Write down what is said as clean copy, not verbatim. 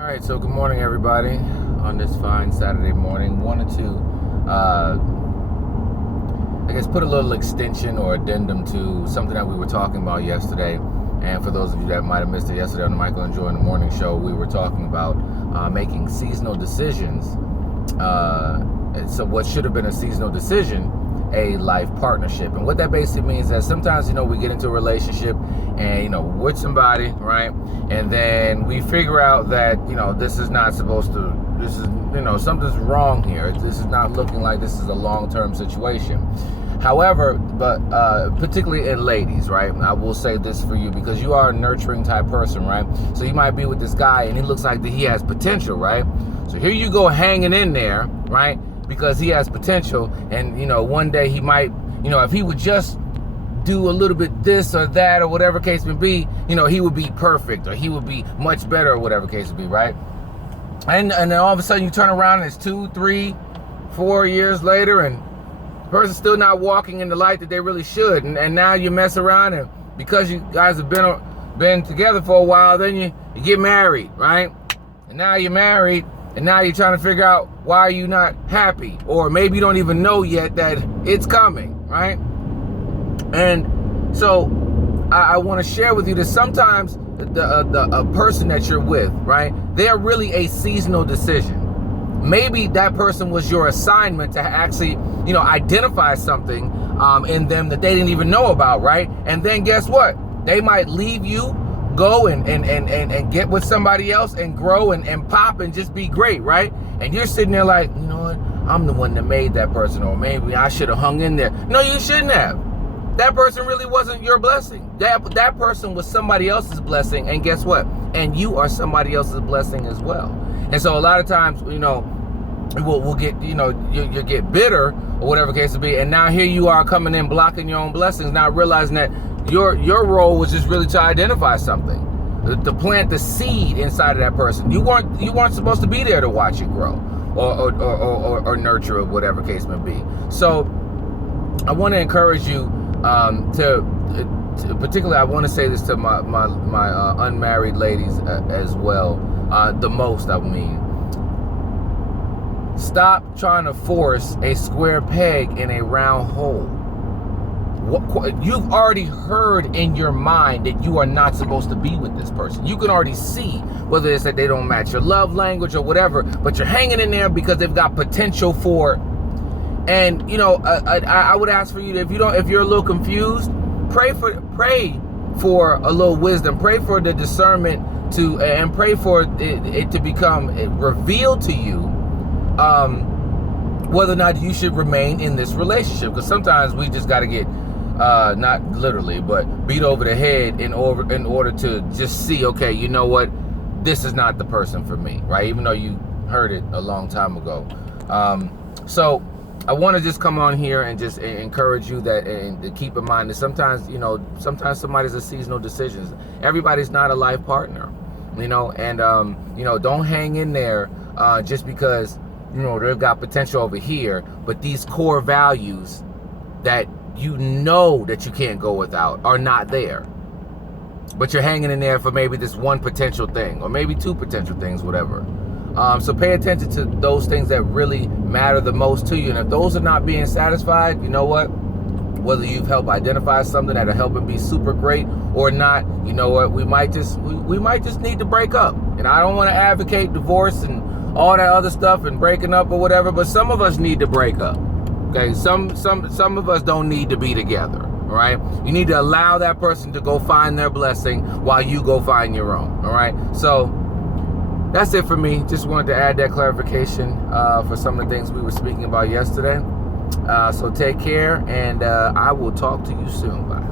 All right, so good morning, everybody. On this fine Saturday morning, wanted to, put a little extension or addendum to something that we were talking about yesterday. And for those of you that might have missed it yesterday on the Michael and Joy in the Morning Show, we were talking about making seasonal decisions. So what should have been a seasonal decision, a life partnership. And what that basically means is that sometimes, we get into a relationship and, we're with somebody, right? And then we figure out that, this is not supposed to, this is, something's wrong here. This is not looking like this is a long-term situation. However, but particularly in ladies, right? I will say this for you because you are a nurturing type person, right? So you might be with this guy and he looks like that he has potential, right? So here you go hanging in there, right? Because he has potential, and one day he might, if he would just do a little bit this or that or whatever case may be, he would be perfect or he would be much better or whatever case would be, right? And then all of a sudden you turn around and it's 2, 3, 4 years later and the person's still not walking in the light that they really should, and now you mess around, and because you guys have been together for a while, then you get married, right? And now you're married. And now you're trying to figure out why are you not happy, or maybe you don't even know yet that it's coming, right? And so I want to share with you that sometimes a person that you're with, right, they're really a seasonal decision. Maybe that person was your assignment to actually, identify something in them that they didn't even know about, right? And then guess what? They might leave you, go and get with somebody else and grow and pop and just be great, right? And you're sitting there like, you know what? I'm the one that made that person, or maybe I should have hung in there. No, you shouldn't have. That person really wasn't your blessing. That person was somebody else's blessing, and guess what? And you are somebody else's blessing as well. And so a lot of times, we'll get, you get bitter or whatever case it be, and now here you are coming in blocking your own blessings, not realizing that your role was just really to identify something, to plant the seed inside of that person. You weren't supposed to be there to watch it grow or nurture it, whatever case may be. So I want to encourage you to particularly, I want to say this to my unmarried ladies as well. The most, I mean, stop trying to force a square peg in a round hole. You've already heard in your mind that you are not supposed to be with this person. You can already see whether it's that they don't match your love language or whatever, but you're hanging in there because they've got potential for. And I would ask for you that if you're a little confused, pray for a little wisdom, pray for the discernment and pray for it to become revealed to you whether or not you should remain in this relationship. Because sometimes we just got to get not literally, but beat over the head in order to just see, okay, you know what, this is not the person for me, right? Even though you heard it a long time ago. So I want to just come on here and just encourage you that, and to keep in mind that sometimes somebody's a seasonal decision. Everybody's not a life partner, and don't hang in there just because they've got potential over here, but these core values that that you can't go without are not there. But you're hanging in there for maybe this one potential thing, or maybe two potential things, whatever. So pay attention to those things that really matter the most to you. And if those are not being satisfied, you know what? Whether you've helped identify something that'll help them be super great or not, you know what? We might just need to break up. And I don't want to advocate divorce and all that other stuff and breaking up or whatever, but some of us need to break up. Okay, some of us don't need to be together, all right? You need to allow that person to go find their blessing while you go find your own, all right? So that's it for me. Just wanted to add that clarification for some of the things we were speaking about yesterday. So take care, and I will talk to you soon. Bye.